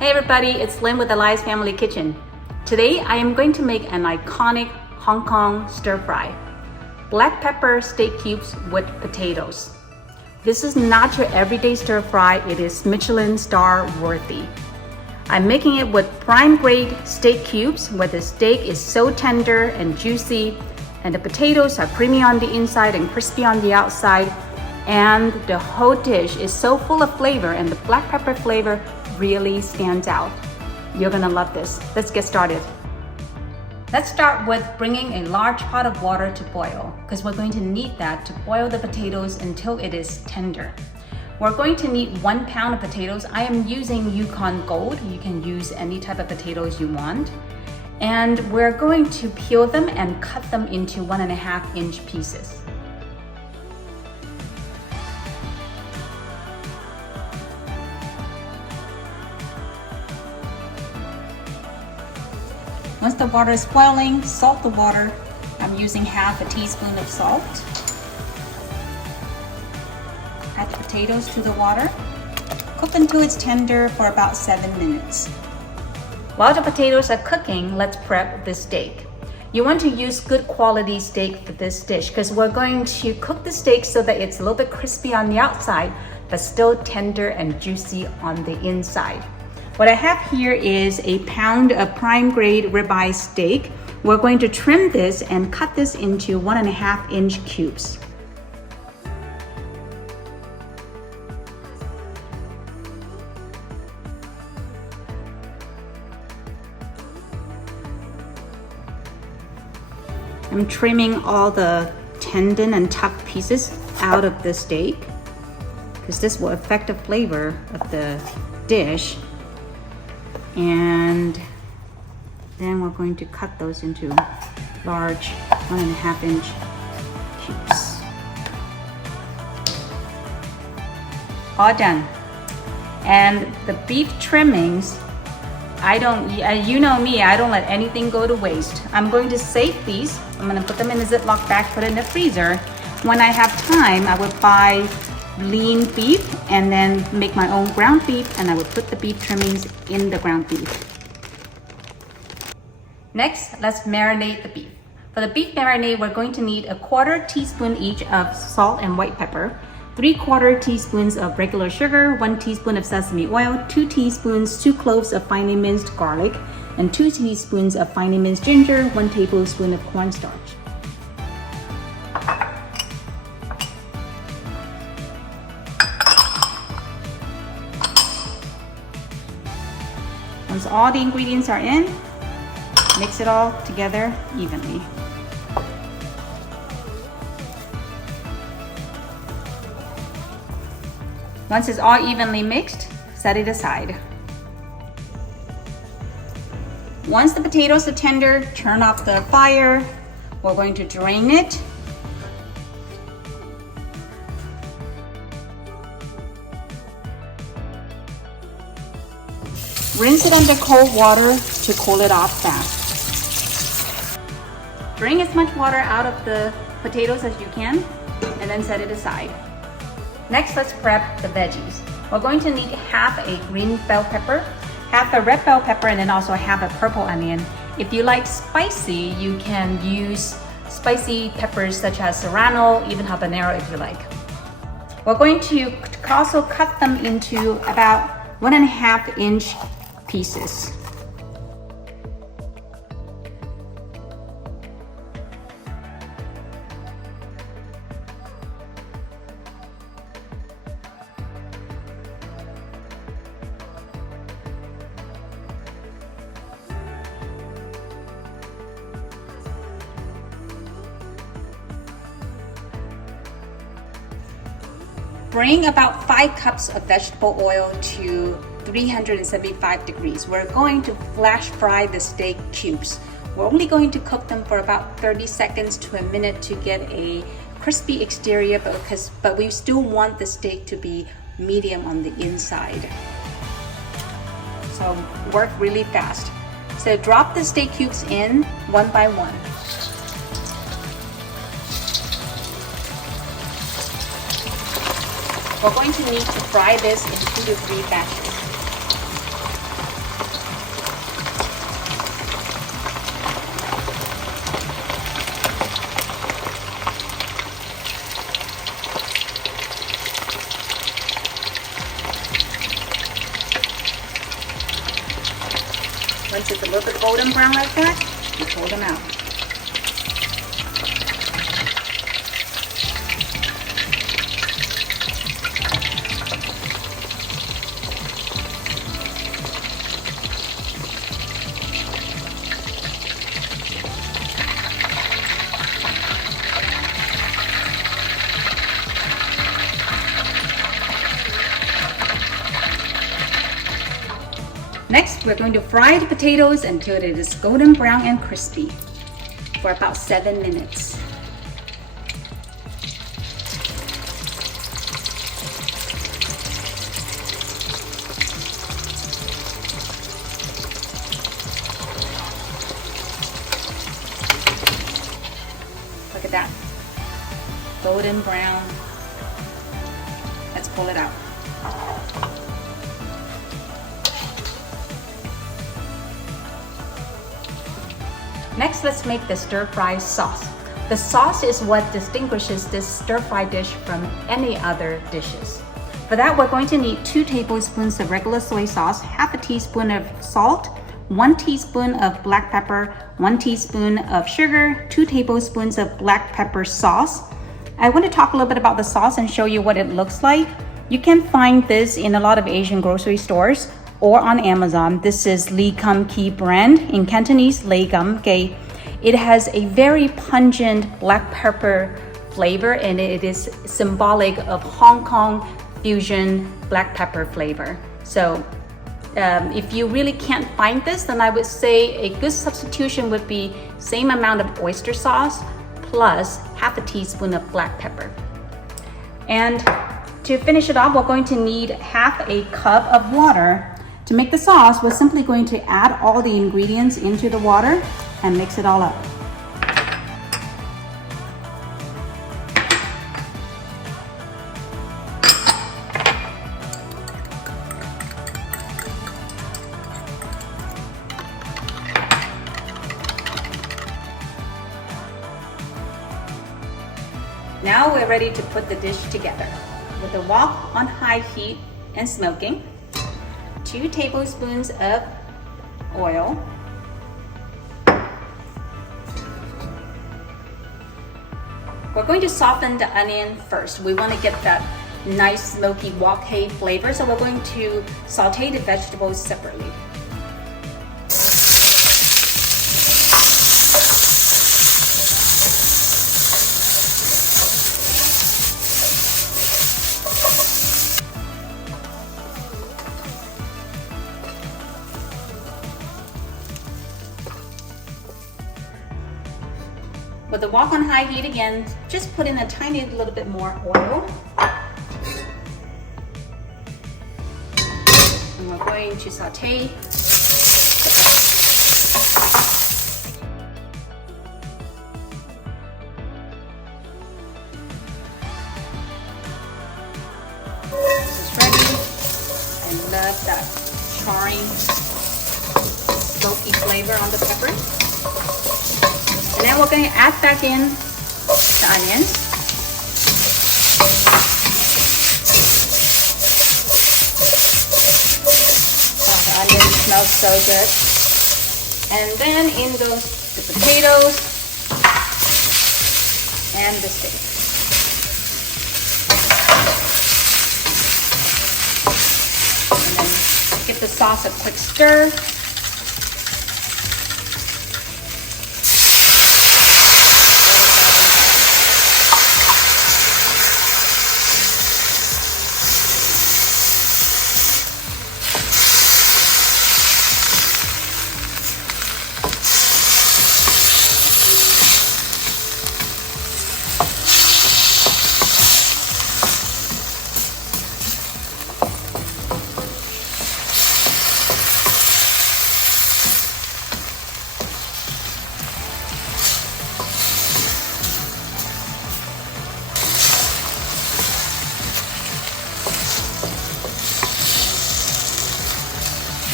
Hey everybody, it's Lynn with the Elias Family Kitchen. Today I am going to make an iconic Hong Kong stir fry. Black pepper steak cubes with potatoes. This is not your everyday stir fry, it is Michelin star worthy. I'm making it with prime grade steak cubes where the steak is so tender and juicy and the potatoes are creamy on the inside and crispy on the outside, and the whole dish is so full of flavor and the black pepper flavor really stands out. You're gonna love this. Let's get started. Let's start with bringing a large pot of water to boil because we're going to need that to boil the potatoes until it is tender. We're going to need 1 pound of potatoes. I am using Yukon Gold. You can use any type of potatoes you want. And we're going to peel them and cut them into 1.5 inch pieces. Once the water is boiling, salt the water. I'm using half a teaspoon of salt. Add the potatoes to the water. Cook until it's tender for about 7 minutes. While the potatoes are cooking, let's prep the steak. You want to use good quality steak for this dish because we're going to cook the steak so that it's a little bit crispy on the outside, but still tender and juicy on the inside. What I have here is a pound of prime grade ribeye steak. We're going to trim this and cut this into 1.5 inch cubes. I'm trimming all the tendon and tough pieces out of the steak because this will affect the flavor of the dish. And then we're going to cut those into large 1.5 inch cubes. All done. And the beef trimmings, you know me, I don't let anything go to waste. I'm going to save these. I'm going to put them in a Ziploc bag, put it in the freezer. When I have time, I would buy lean beef and then make my own ground beef, and I would put the beef trimmings in the ground beef. Next, let's marinate the beef. For the beef marinade, we're going to need 1/4 teaspoon each of salt and white pepper, 3/4 teaspoons of regular sugar, 1 teaspoon of sesame oil, 2 teaspoons, 2 cloves of finely minced garlic, and 2 teaspoons of finely minced ginger, 1 tablespoon of cornstarch. Once all the ingredients are in, mix it all together evenly. Once it's all evenly mixed, set it aside. Once the potatoes are tender, turn off the fire. We're going to drain it. Rinse it under cold water to cool it off fast. Drain as much water out of the potatoes as you can and then set it aside. Next, let's prep the veggies. We're going to need half a green bell pepper, half a red bell pepper, and then also half a purple onion. If you like spicy, you can use spicy peppers such as serrano, even habanero if you like. We're going to also cut them into about 1.5 inch pieces. Bring about 5 cups of vegetable oil to 375 degrees. We're going to flash fry the steak cubes. We're only going to cook them for about 30 seconds to a minute to get a crispy exterior, but we still want the steak to be medium on the inside. So work really fast. So drop the steak cubes in one by one. We're going to need to fry this in 2 to 3 batches. Once it's a little bit golden brown like that, you pull them out. Next, we're going to fry the potatoes until it is golden brown and crispy for about 7 minutes. Look at that, golden brown. Let's pull it out. Next, let's make the stir-fry sauce. The sauce is what distinguishes this stir-fry dish from any other dishes. For that, we're going to need 2 tablespoons of regular soy sauce, half a teaspoon of salt, 1 teaspoon of black pepper, 1 teaspoon of sugar, 2 tablespoons of black pepper sauce. I want to talk a little bit about the sauce and show you what it looks like. You can find this in a lot of Asian grocery stores or on Amazon. This is Lee Kum Kee brand, in Cantonese, Lei Gum Ge. It has a very pungent black pepper flavor, and it is symbolic of Hong Kong fusion black pepper flavor. So if you really can't find this, then I would say a good substitution would be same amount of oyster sauce plus half a teaspoon of black pepper. And to finish it off, we're going to need half a cup of water. To make the sauce, we're simply going to add all the ingredients into the water and mix it all up. Now we're ready to put the dish together. With the wok on high heat and smoking, 2 tablespoons of oil, we're going to soften the onion first. We want to get that nice smoky wok hay flavor, so we're going to saute the vegetables separately. With the wok on high heat again, just put in a tiny little bit more oil. And we're going to saute. This is ready. I love that charring, smoky flavor on the pepper. And then we're going to add back in the onions. Oh, the onions smell so good. And then in goes the potatoes and the steak. And then give the sauce a quick stir.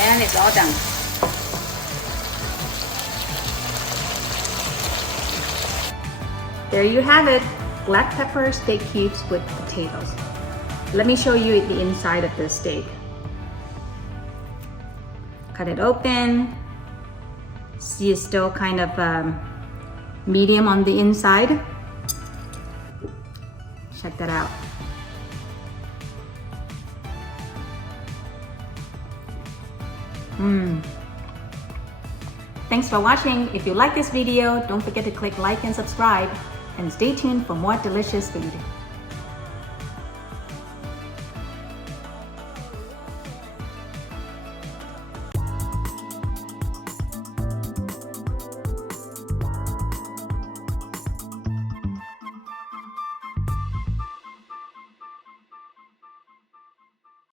And it's all done. There you have it, black pepper steak cubes with potatoes. Let me show you the inside of the steak. Cut it open, See, it's still kind of medium on the inside. Check that out. Thanks for watching. If you like this video, don't forget to click like and subscribe, and stay tuned for more delicious food.